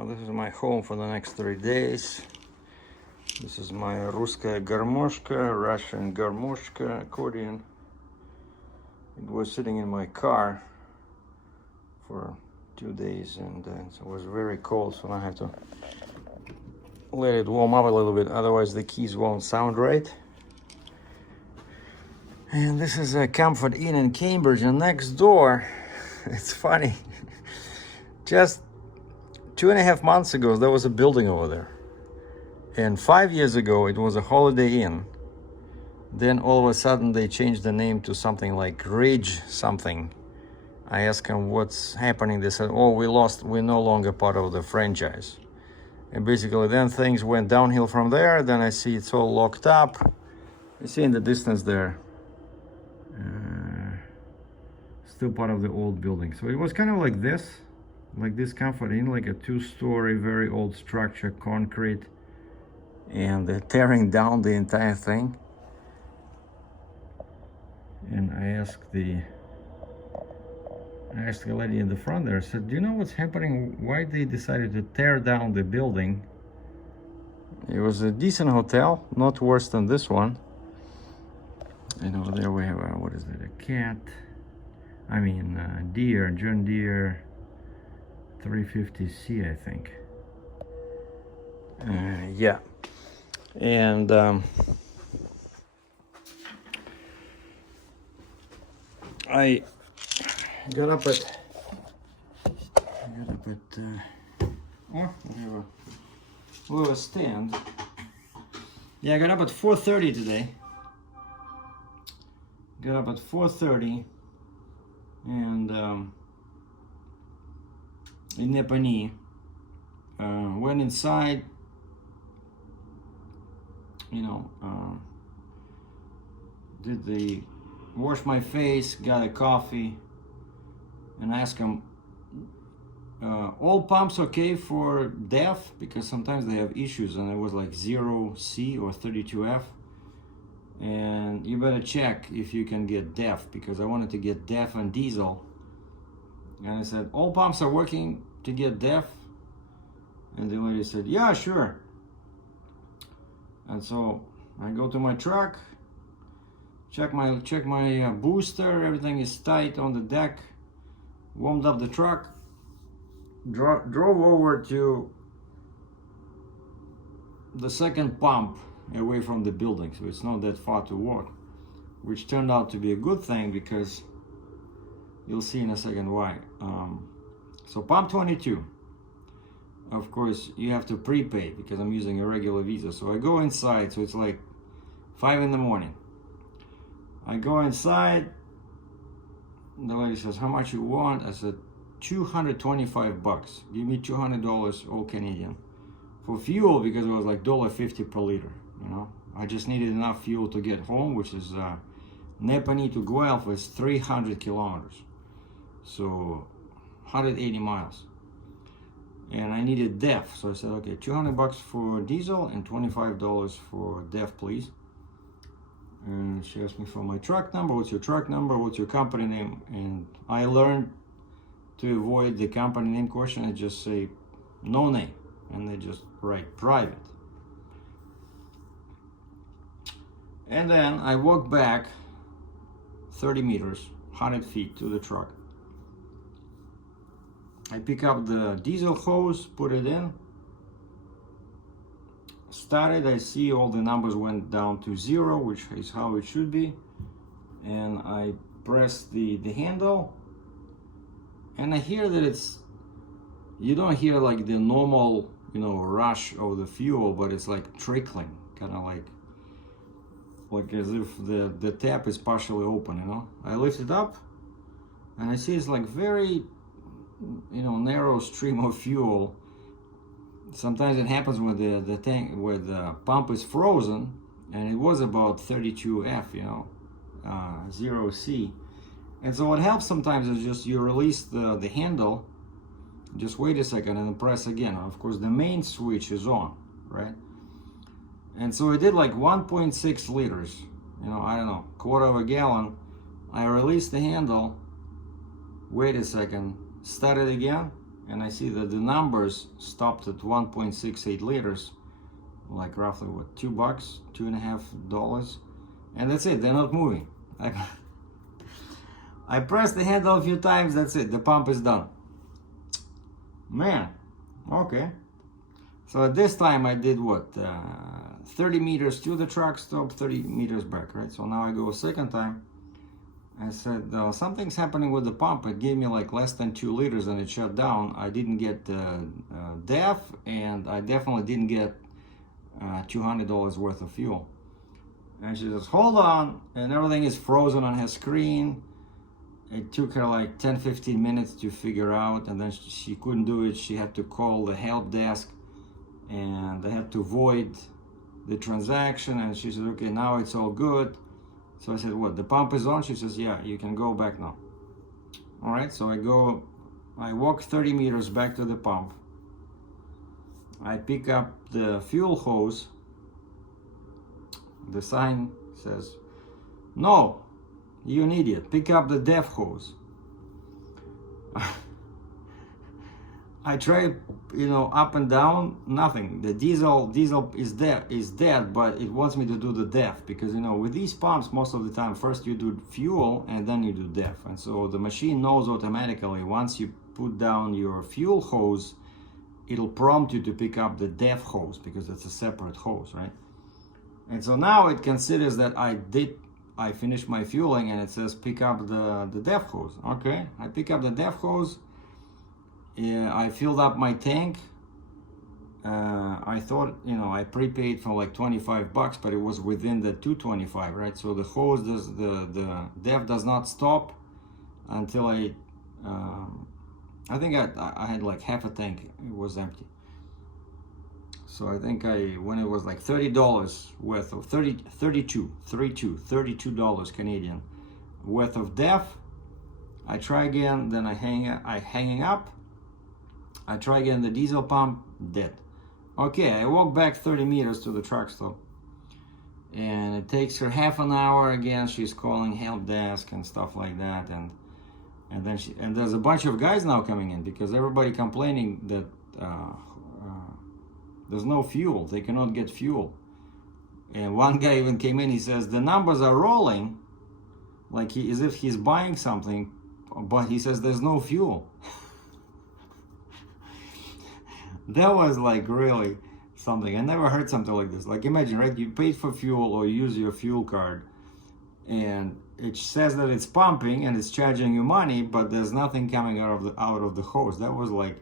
Well, this is my home for the next 3 days. This is my Ruskaya Garmoshka, Russian Garmoshka accordion. It was sitting in my car for 2 days and it was very cold, so I had to let it warm up a little bit, otherwise the keys won't sound right. And this is a Comfort Inn in Cambridge, and next door, it's funny, just 2.5 months ago there was a building over there, and 5 years ago it was a Holiday Inn. Then all of a sudden they changed the name to something like Ridge something. I asked them what's happening. They said, oh, we're no longer part of the franchise. And basically then things went downhill from there. Then I see it's all locked up. You see in the distance there, still part of the old building. So it was kind of like this Comfort Inn, like a 2-story, very old structure, concrete, and they're tearing down the entire thing. And I asked the lady in the front there, I said, do you know what's happening? Why they decided to tear down the building? It was a decent hotel, not worse than this one. And over there we have what is that, a cat? I mean, deer, John Deere 350C, I think. Yeah. And I got up at we have a stand. Yeah, I got up at 4:30 today. Got up at 4:30 and in Nepani, went inside, wash my face, got a coffee, and asked him, all pumps okay for DEF? Because sometimes they have issues, and it was like 0C or 32F. And you better check if you can get DEF, because I wanted to get DEF and diesel. And I said, all pumps are working to get DEF? And the lady said, yeah, sure. And so I go to my truck, check my booster, everything is tight on the deck, warmed up the truck, drove over to the second pump away from the building, so it's not that far to walk, which turned out to be a good thing, because you'll see in a second why. So pump 22, of course you have to prepay because I'm using a regular Visa. So I go inside, so it's like 5 in the morning. I go inside, the lady says, how much you want? I said, $225. Give me $200, all Canadian, for fuel, because it was like $1.50 per liter. I just needed enough fuel to get home, which is Nepani to Guelph is 300 kilometers, so 180 miles. And I needed DEF, so I said, okay, $200 for diesel and $25 for DEF, please. And she asked me for my truck number. What's your truck number? What's your company name? And I learned to avoid the company name question. I just say no name, and they just write private. And then I walk back 30 meters, 100 feet to the truck. I pick up the diesel hose, put it in, started. I see all the numbers went down to 0, which is how it should be. And I press the handle, and I hear that you don't hear like the normal, rush of the fuel, but it's like trickling, kind of like as if the tap is partially open, I lift it up, and I see it's like very, narrow stream of fuel. Sometimes it happens when the tank, where the pump is frozen, and it was about 32F, 0C. And so what helps sometimes is just you release the handle, just wait a second, and then press again. Of course, the main switch is on, right? And so I did like 1.6 liters, I don't know, quarter of a gallon. I released the handle, wait a second, start it again, and I see that the numbers stopped at 1.68 liters, like roughly what, $2, $2.50, and that's it. They're not moving. I pressed the handle a few times. That's it. The pump is done. Man, okay. So at this time I did what, 30 meters to the truck stop, 30 meters back, right? So now I go a second time. I said, something's happening with the pump. It gave me like less than 2 liters and it shut down. I didn't get DEF, and I definitely didn't get $200 worth of fuel. And she says, hold on, and everything is frozen on her screen. It took her like 10-15 minutes to figure out, and then she couldn't do it. She had to call the help desk, and they had to void the transaction, and she said, okay, now it's all good. So I said, what, the pump is on? She says, yeah, you can go back now. All right, so I walk 30 meters back to the pump. I pick up the fuel hose. The sign says, no, you an idiot, pick up the DEF hose. I tried, up and down, nothing. The diesel is dead, but it wants me to do the DEF, because with these pumps, most of the time, first you do fuel and then you do DEF, and so the machine knows automatically once you put down your fuel hose, it'll prompt you to pick up the DEF hose because it's a separate hose, right? And so now it considers that I finished my fueling, and it says pick up the DEF hose. Okay, I pick up the DEF hose. Yeah, I filled up my tank. I thought, I prepaid for like $25, but it was within the $225, right? So the hose the DEF does not stop until I think I had like half a tank. It was empty. So I think when it was like $30 worth of $32 Canadian worth of DEF, I try again, then I hang up. I try again, the diesel pump, dead. Okay, I walk back 30 meters to the truck stop, and it takes her half an hour again. She's calling help desk and stuff like that, and then there's a bunch of guys now coming in because everybody complaining that there's no fuel. They cannot get fuel. And one guy even came in. He says the numbers are rolling, like as if he's buying something, but he says there's no fuel. That was like really something. I never heard something like this. Like imagine, right? You paid for fuel or use your fuel card, and it says that it's pumping and it's charging you money, but there's nothing coming out of the hose. That was like,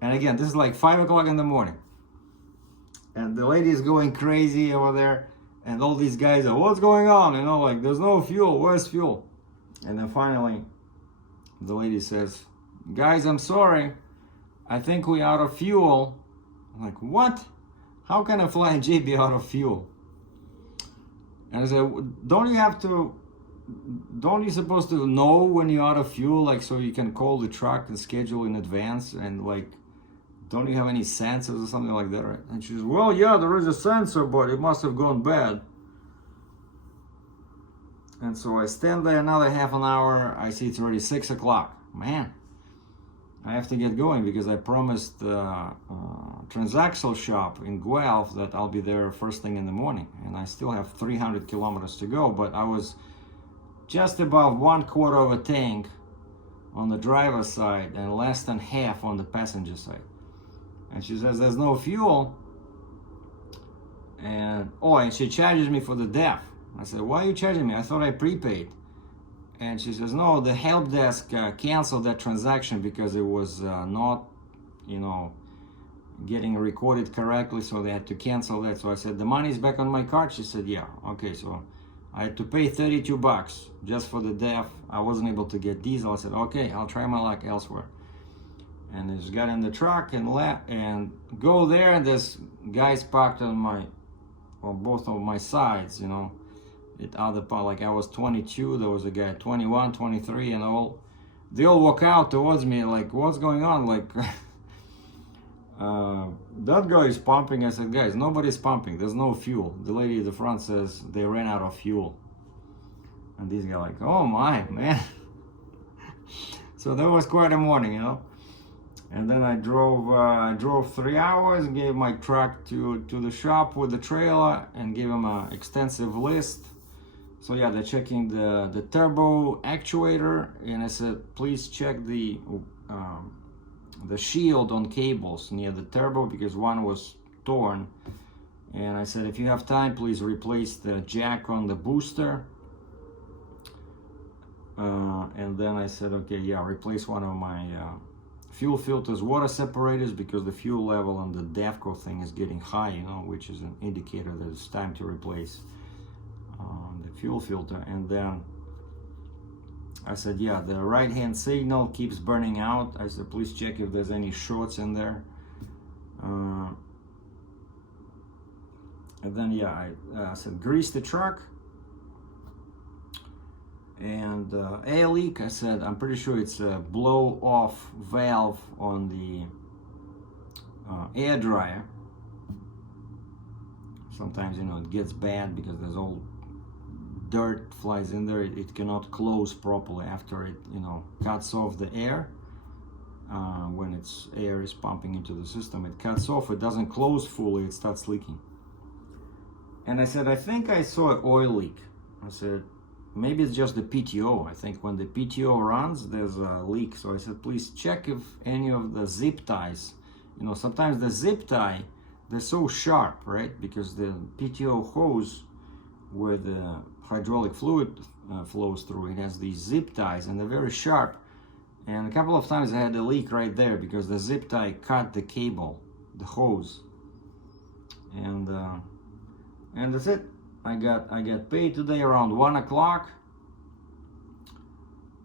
and again, this is like 5 o'clock in the morning, and the lady is going crazy over there, and all these guys are, what's going on? Like there's no fuel. Where's fuel? And then finally, the lady says, guys, I'm sorry. I think we're out of fuel. I'm like, what? How can a flying J be out of fuel? And I said, don't you supposed to know when you're out of fuel, like so you can call the truck and schedule in advance, and like, don't you have any sensors or something like that, right? And she says, well, yeah, there is a sensor, but it must have gone bad. And so I stand there another half an hour. I see it's already 6 o'clock. Man, I have to get going because I promised Transaxle shop in Guelph that I'll be there first thing in the morning, and I still have 300 kilometers to go, but I was just about 1/4 of a tank on the driver's side and less than half on the passenger side. And she says there's no fuel, and she charges me for the DEF. I said, why are you charging me? I thought I prepaid. And she says, no, the help desk canceled that transaction because it was not, getting recorded correctly, so they had to cancel that. So I said, the money's back on my card? She said, yeah. Okay, so I had to pay $32 just for the DEF. I wasn't able to get diesel. I said, okay, I'll try my luck elsewhere. And I just got in the truck and left and go there, and there's guys parked on both of my sides, It other part, like I was 22, there was a guy 21, 23, and they all walk out towards me like, what's going on? Like, that guy is pumping. I said, guys, nobody's pumping. There's no fuel. The lady at the front says they ran out of fuel. And these guys are like, oh my, man. So that was quite a morning, And then I drove 3 hours, gave my truck to the shop with the trailer and gave them an extensive list. So yeah, they're checking the turbo actuator, and I said, please check the shield on cables near the turbo because one was torn. And I said, if you have time, please replace the jack on the booster. And then I said, okay, yeah, replace one of my fuel filters, water separators, because the fuel level on the DEFCO thing is getting high, you know, which is an indicator that it's time to replace the fuel filter. And then I said, yeah, the right hand signal keeps burning out. I said, please check if there's any shorts in there. And then yeah, I said, grease the truck. And air leak, I said, I'm pretty sure it's a blow off valve on the air dryer. Sometimes, you know, it gets bad because there's all dirt flies in there. It cannot close properly after it, you know, cuts off the air. When its air is pumping into the system, it cuts off, it doesn't close fully, it starts leaking. And I said, I think I saw an oil leak. I said, maybe it's just the PTO. I think when the PTO runs, there's a leak. So I said, please check if any of the zip ties, you know, sometimes the zip tie, they're so sharp, right? Because the PTO hose where the hydraulic fluid flows through, it has these zip ties and they're very sharp. And a couple of times I had a leak right there because the zip tie cut the cable, the hose. And that's it. I got paid today around 1 o'clock,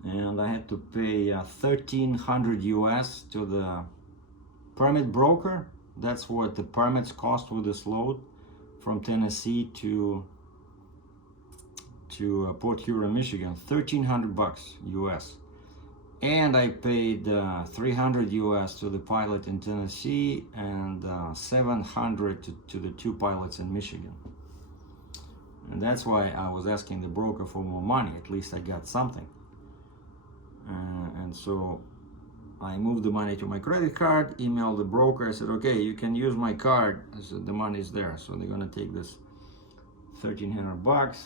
and I had to pay $1,300 US to the permit broker. That's what the permits cost with this load from Tennessee to Port Huron, Michigan. $1,300 US, and I paid $300 US to the pilot in Tennessee and $700 to the 2 pilots in Michigan. And that's why I was asking the broker for more money. At least I got something. And so I moved the money to my credit card, emailed the broker. I said, okay, you can use my card. I said, the money's there. So they're gonna take this $1,300.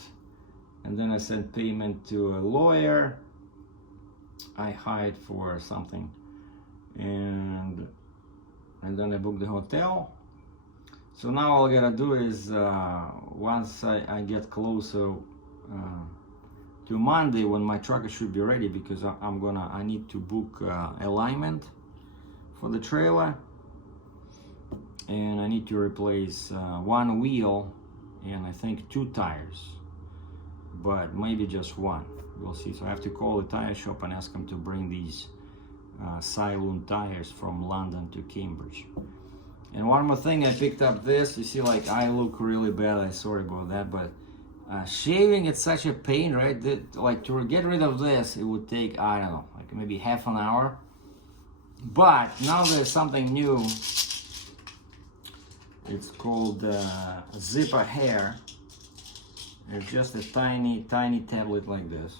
And then I sent payment to a lawyer I hired for something. And then I booked the hotel. So now all I gotta do is, once I get closer to Monday when my truck should be ready, because I need to book alignment for the trailer, and I need to replace 1 wheel and I think 2 tires, but maybe just 1. We'll see. So I have to call the tire shop and ask them to bring these Cylon tires from London to Cambridge. And one more thing, I picked up this. You see, like, I look really bad. I'm sorry about that, but shaving, it's such a pain, right? Like, to get rid of this, it would take, I don't know, like maybe half an hour. But now there's something new. It's called Zipper Hair. It's just a tiny tablet like this,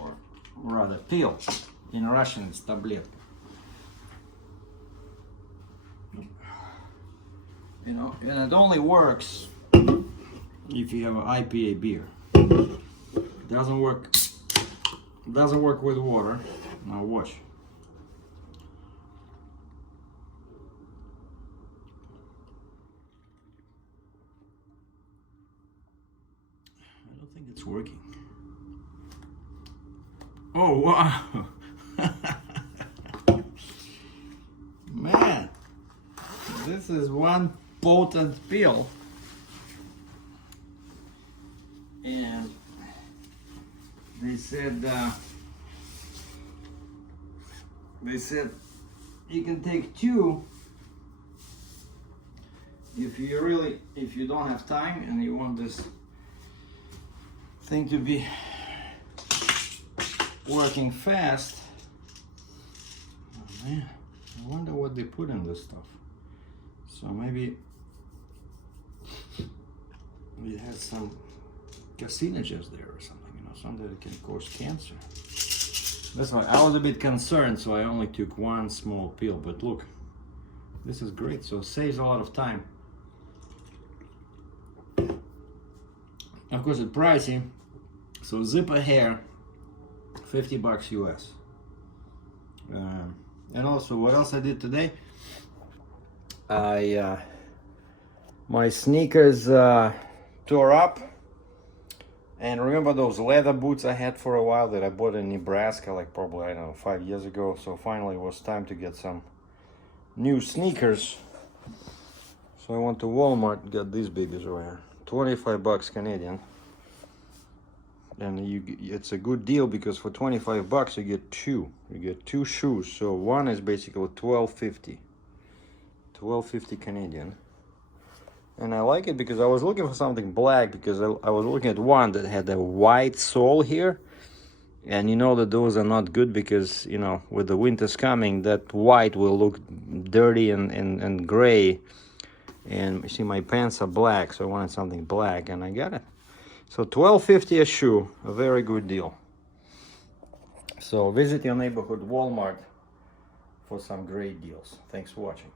or rather pill. In Russian, it's tabletka. You know, and it only works if you have an IPA beer. It doesn't work with water. Now watch. I don't think it's working. Oh wow. Man, this is one potent pill, and they said you can take 2 if you don't have time and you want this thing to be working fast. Oh man, I wonder what they put in this stuff. So maybe it has some carcinogens there or something, you know, something that can cause cancer. That's why I was a bit concerned, so I only took one small peel. But look, this is great, so it saves a lot of time. Of course, it's pricey. So zipper hair, $50 US. And also, what else I did today? My sneakers tore up. And remember those leather boots I had for a while that I bought in Nebraska, like probably, I don't know, 5 years ago. So finally it was time to get some new sneakers. So I went to Walmart, got these babies over here. $25 Canadian. And it's a good deal because for $25 you get two. You get two shoes. So one is basically $12.50. $12.50 Canadian. And I like it because I was looking for something black, because I was looking at one that had a white sole here. And you know that those are not good because, you know, with the winters coming, that white will look dirty and gray. And you see, my pants are black, so I wanted something black, and I got it. So $12.50 a shoe, a very good deal. So visit your neighborhood Walmart for some great deals. Thanks for watching.